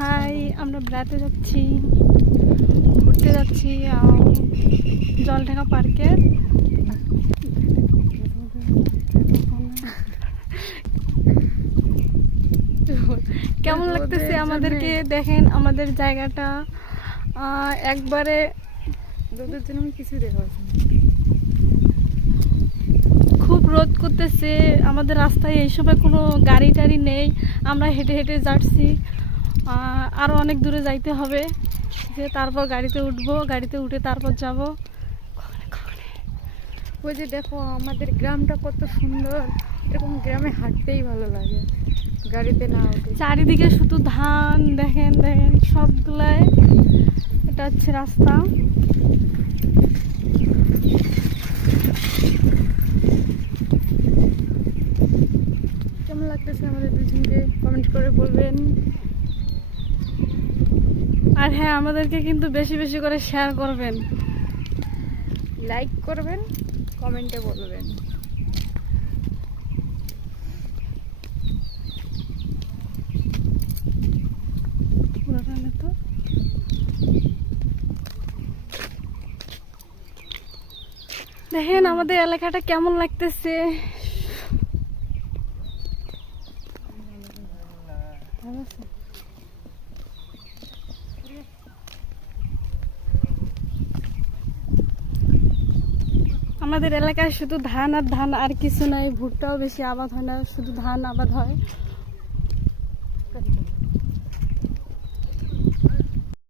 High, আমরা বেড়াতে যাচ্ছি, ঘুরতে যাচ্ছি জলঢাকা পার্কে। কেমন লাগতেছে আমাদেরকে দেখেন, আমাদের জায়গাটা একবারে রোদের জন্য আমি কিছুই দেখা পাচ্ছি না। খুব রোদ করতেছে। আমাদের রাস্তায় এই সময় কোনো গাড়ি টাড়ি নেই, আমরা হেঁটে হেঁটে যাচ্ছি। আরও অনেক দূরে যাইতে হবে, যে তারপর গাড়িতে উঠবো, গাড়িতে উঠে তারপর যাব। ওই যে দেখো আমাদের গ্রামটা কত সুন্দর, এরকম গ্রামে হাঁটতেই ভালো লাগে, গাড়িতে না উঠে। চারিদিকে শুধু ধান, দেখেন দেখেন সবগুলাই। এটা হচ্ছে রাস্তা। কেমন লাগতেছে আমাদের দুজনকে কমেন্ট করে বলবেন। আর হ্যাঁ, আমাদেরকে কিন্তু বেশি বেশি করে শেয়ার করবেন, লাইক করবেন, কমেন্টে বলবেন। তো দেখেন আমাদের এলাকাটা কেমন লাগতেছে। আমাদের এলাকায় শুধু ধান আর ধান, আর কিছু নাই। ভুট্টাও বেশি আবাদ হয় না, শুধু ধান আবাদ হয়।